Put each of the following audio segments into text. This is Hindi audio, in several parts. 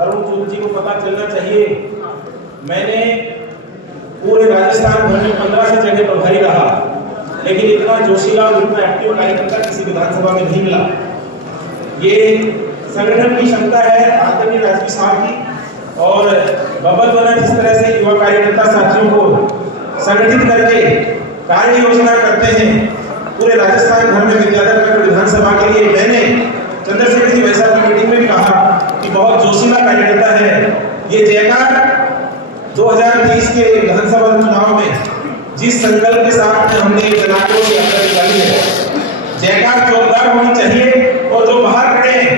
अरुण चूत जी को पता चलना चाहिए। मैंने पूरे राजस्थान भर में 15 से जगह प्रभारी रहा, लेकिन इतना जोशीला और इतना एक्टिव कार्यकर्ता किसी विधानसभा में नहीं मिला। ये संगठन की क्षमता है आदरणीय राजवी साहब की, और बबल बना जिस तरह से युवा कार्यकर्ता साथियों को संगठित करके कार्य योजना करते हैं पूरे राजस्थान भर में विद्याधर विधानसभा के लिए। मैंने चंद्रशेखर जी वैसा की मीटिंग में कहा कि बहुत जोशीला कार्यकर्ता है। ये जयकार 2023 के विधानसभा चुनाव में जिस संकल्प के साथ हमने जनाक्रोश यात्रा निकाली है, जयकार जोरदार होनी चाहिए और जो बाहर खड़े हैं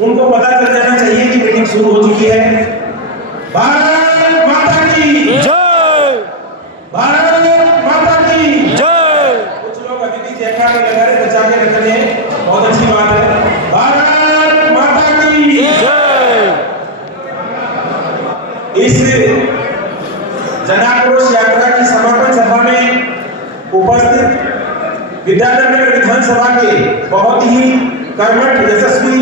उनको पता चल जाना चाहिए कि मीटिंग शुरू हो चुकी है। भारत माता की जय, भारत माता की जय। कुछ लोग अभी भी जयकार लगा रहे, बचा के रख रहे हैं, बहुत अच्छी बात है। भारत माता की जय। इस जनाक्रोश यात्रा की समापन सभा में उपस्थित विद्याधर विधानसभा के बहुत ही कर्मठ यशस्वी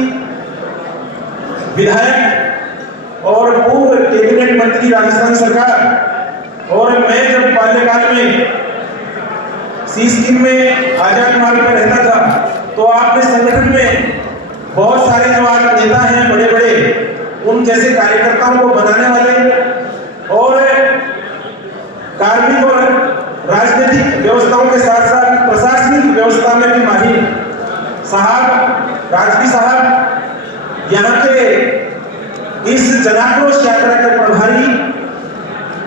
विधायक और पूर्व कैबिनेट मंत्री राजस्थान सरकार, और मैं जब बाल्यकाल में सीस्किन में आजाद मार्ग पर रहता था तो आपने संगठन में बहुत सारे जो आज नेता हैं बड़े बड़े, उन जैसे कार्यकर्ताओं को बनाने वाले और कार्मिक और राजनीतिक व्यवस्थाओं के साथ साथ प्रशासनिक व्यवस्था में भी माहिर साहब राजवी साहब यहाँ के इस जनाक्रोश यात्रा के प्रभारी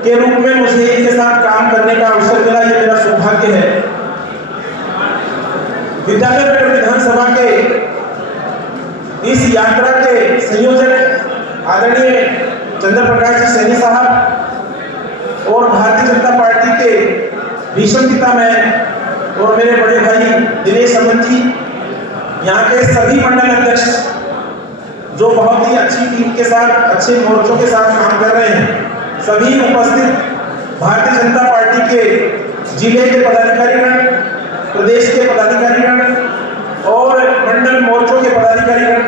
के रूप में मुझे इनके साथ काम करने का अवसर मिला। ये मेरा सौभाग्य है। विद्याधर विधानसभा के इस यात्रा के संयोजक आदरणीय चंद्र प्रकाश जी सैनी साहब और भारतीय जनता पार्टी के भीषण पितामह और मेरे बड़े भाई दिनेश सामंत जी, यहाँ के सभी मंडल अध्यक्ष जो बहुत ही अच्छी टीम के साथ अच्छे मोर्चों के साथ काम कर रहे हैं, सभी उपस्थित भारतीय जनता पार्टी के जिले के पदाधिकारीगण, प्रदेश के पदाधिकारीगण और मंडल मोर्चों के पदाधिकारीगण,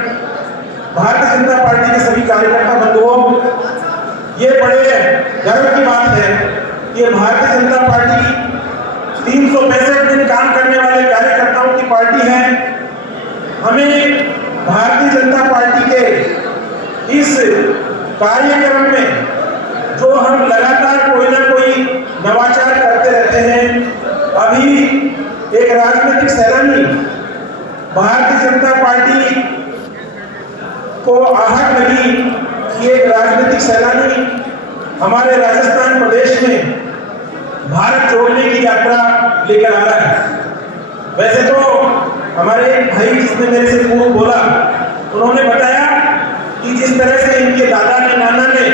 भारतीय जनता पार्टी के सभी कार्यकर्ता बंधुओं, ये बड़े गर्व की बात है कि भारतीय जनता पार्टी 365 दिन काम करने वाले कार्यकर्ताओं की पार्टी है। हमें भारतीय जनता पार्टी के इस कार्यक्रम में जो हम लगातार कोई ना कोई नवाचार करते रहते हैं, अभी एक राजनीतिक सैलानी भारतीय जनता पार्टी को आहट लगी कि एक राजनीतिक सैलानी हमारे राजस्थान प्रदेश में भारत जोड़ने की यात्रा लेकर आ रहा है। वैसे तो हमारे भाई जिसने मेरे से पूर्व बोला, उन्होंने बताया कि जिस तरह से इनके दादा ने नाना ने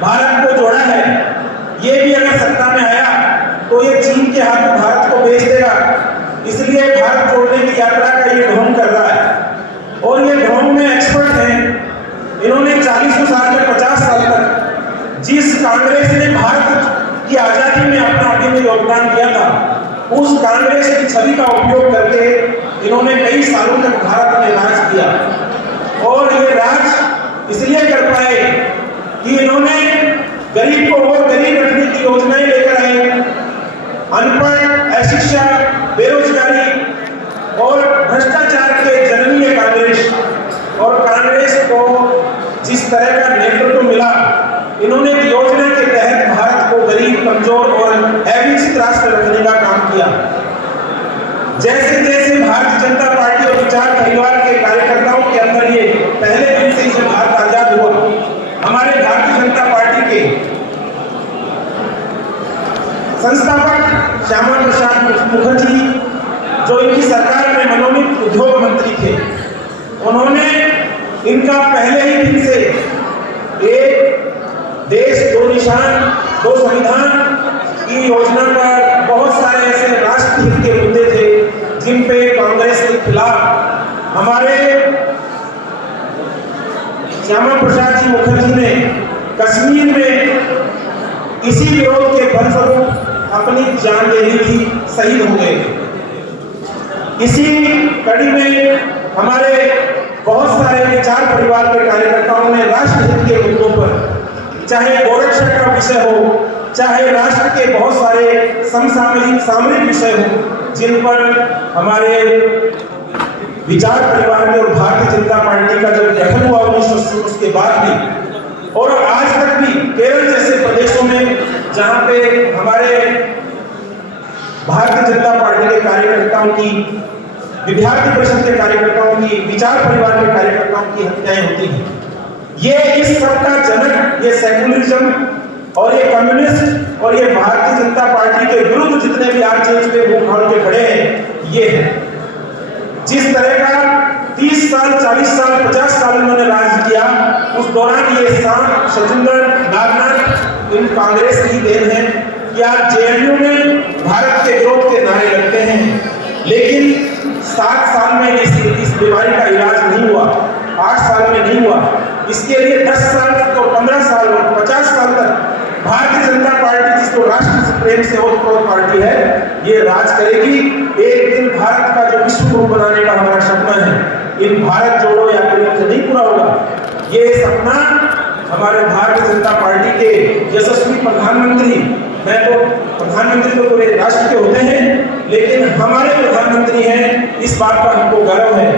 भारत को जोड़ा है, ये भी अगर सत्ता में आया तो ये चीन के हाथों भारत को बेच देगा। इसलिए भारत जोड़ने की यात्रा का ये ढोंग कर रहा है और ये ढोंग में एक्सपर्ट हैं। इन्होंने 40 साल में 50 साल तक जिस कांग्रेस ने भारत की आजादी में अपना अभिन्न योगदान दिया था, उस कांग्रेस की छवि का उपयोग करके इन्होंने कई सालों तक भारत में राज किया। और ये राज इसलिए कर पाए कि इन्होंने गरीब को और गरीब रखने की योजनाएं लेकर आए। अनपढ़, अशिक्षा, बेरोजगारी और भ्रष्टाचार के जननी है कांग्रेस, और कांग्रेस को जिस तरह का नेतृत्व मिला, इन्होंने योजना के तहत भारत को गरीब, कमजोर और अविकसित राष्ट्र रखने का काम किया। जैसे जैसे भारतीय जनता पार्टी और विचार परिवार के कार्यकर्ताओं के अंदर ये पहले दिन से ही भारत आजाद हुआ, हमारे भारतीय जनता पार्टी के संस्थापक श्यामा प्रसाद मुखर्जी, जो इनकी सरकार में मनोनीत उद्योग मंत्री थे, उन्होंने इनका पहले ही दिन से एक देश दो निशान दो संविधान की योजना पर बहुत सारे ऐसे राष्ट्रहित के मुद्दे थे जिन पे कांग्रेस के खिलाफ हमारे श्यामा प्रसाद जी मुखर्जी ने कश्मीर में इसी विरोध के फलस्वरूप अपनी जान दे दी थी, शहीद हो गए। इसी कड़ी में हमारे बहुत सारे विचार परिवार के कार्यकर्ताओं ने राष्ट्रहित के चाहे गोरक्षा का विषय हो, चाहे राष्ट्र के बहुत सारे समसामयिक सामरिक विषय हो, जिन पर हमारे विचार परिवार में और भारतीय जनता पार्टी का जब गठन हुआ 1980 उसके बाद भी और आज तक भी केरल जैसे प्रदेशों में जहां पे हमारे भारतीय जनता पार्टी के कार्यकर्ताओं की, विद्यार्थी परिषद के कार्यकर्ताओं की, विचार परिवार के कार्यकर्ताओं की हत्याएं होती हैं। ये इस सब का जनक ये सेकुलरिज्म और ये कम्युनिस्ट और ये भारतीय जनता पार्टी के विरुद्ध जितने भी आज चीज पे मुंह खोल के खड़े हैं, ये है। जिस तरह का 30 साल, 40 साल, 50 साल उन्होंने राज किया, उस दौरान ये सांप, शजुंदर, नागनाथ इन कांग्रेस की देन है कि आज जेएनयू में भारत के विरोध के नारे लगते हैं, लेकिन 7 साल में इस बीमारी का इलाज नहीं हुआ, 8 साल में नहीं हुआ। इसके लिए 10 साल तो 15 साल और 50 साल तक भारतीय जनता पार्टी, जिसको राष्ट्र प्रेम से ओतप्रोत पार्टी है, ये राज करेगी। एक दिन भारत का जो विश्व गुरु बनाने का हमारा सपना है, इन भारत जोड़ो यात्रियों से नहीं पूरा होगा। ये सपना हमारे भारतीय जनता पार्टी के यशस्वी प्रधानमंत्री, मैं तो प्रधानमंत्री तो पूरे राष्ट्र के होते हैं, लेकिन हमारे प्रधानमंत्री हैं, इस बात का हमको गर्व है।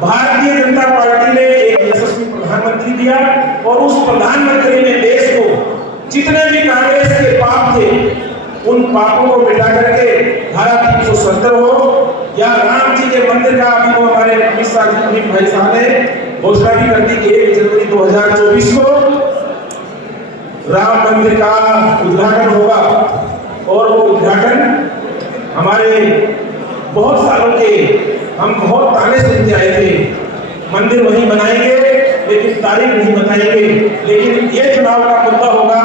भारतीय जनता पार्टी ने एक यशस्वी प्रधानमंत्री दिया और उस प्रधानमंत्री ने देश को जितने भी कांग्रेस के पाप थे, उन पापों को मिटा करके धारा 370 हो या राम जी के मंदिर का, अभी तो हमारे अमित शाह जी, भाई साहब ने घोषणा भी कर दी कि 1 जनवरी 2024 को राम मंदिर का उद्घाटन होगा और वो उद्घाटन हमारे बहुत सालों के हम बहुत ताने सुनते आए थे, मंदिर वहीं बनाएंगे लेकिन तारीख नहीं बताएंगे। लेकिन ये चुनाव का मुद्दा होगा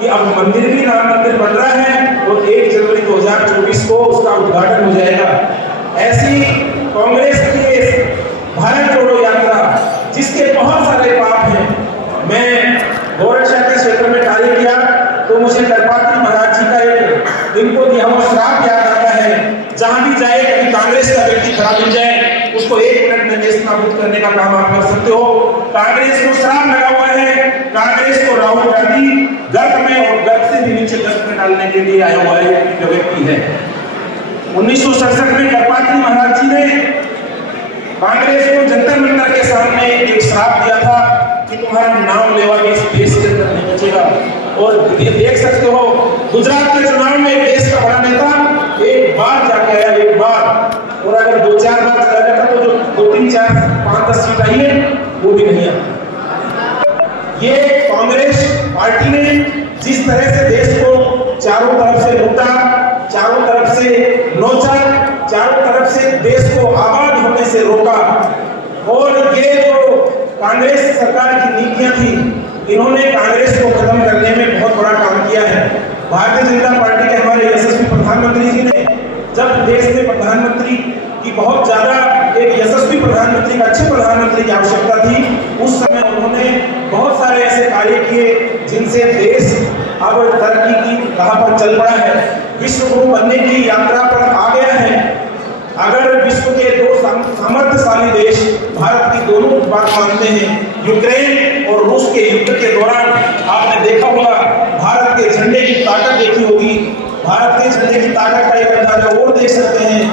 कि अब मंदिर भी राम मंदिर बन रहा है और 1 जनवरी 2024 को उसका उद्घाटन हो जाएगा। ऐसी कांग्रेस की भारत जोड़ो यात्रा, जिसके बहुत सारे पाप हैं, मैं गोरक्षा के क्षेत्र में कार्य किया तो मुझे करपात्री महाराज जी का एक इनको दिया हुआ श्राप याद आता है, जहां भी जाए कभी कांग्रेस का व्यक्ति खड़ा मिल जाए, उसको 1 मिनट में देश नाबूद करने का काम आप कर सकते हो। कांग्रेस को श्राप लगा हुआ है, कांग्रेस को राहुल गांधी गर्त में और गर्त से भी नीचे गर्त में डालने के लिए आया हुआ है व्यक्ति है। 1967 में करपात्री महाराज जी ने कांग्रेस को जंतर मंतर के सामने एक श्राप दिया था कि तुम्हारा नाम लेवा भी इस देश के अंदर नहीं बचेगा। और ये देख सकते हो, गुजरात के चुनाव में देश का बड़ा नेता एक बार जाके आया, एक बार, और अगर 2-4 बार चला जाता तो जो 2-3, 4, 5, 10 सीट आई है वो भी नहीं आई। ये कांग्रेस पार्टी ने जिस तरह से देश को चारों तरफ से लूटा, चारों तरफ से नोचा, चारों तरफ से देश को आबाद होने से रोका, और ये जो कांग्रेस सरकार की नीतियां थी, इन्होंने कांग्रेस को खत्म करने में बहुत बड़ा काम किया है। भारतीय जनता पार्टी के हमारे यशस्वी प्रधानमंत्री जी ने, जब देश में प्रधानमंत्री की बहुत ज्यादा एक यशस्वी प्रधानमंत्री का, अच्छे प्रधानमंत्री की आवश्यकता थी, उस समय उन्होंने बहुत सारे ऐसे कार्य किए जिनसे देश अब तरक्की की राह पर चल पड़ा है, विश्व गुरु बनने की यात्रा पर आ गया है। अगर विश्व के 2 सामर्थ्यशाली देश भारत की दोनों बात मानते हैं, यूक्रेन और रूस के युद्ध के दौरान आपने देखा होगा, भारत के झंडे की ताकत देखी होगी, भारत के झंडे की ताकत का एक अंदाजा और देख सकते हैं।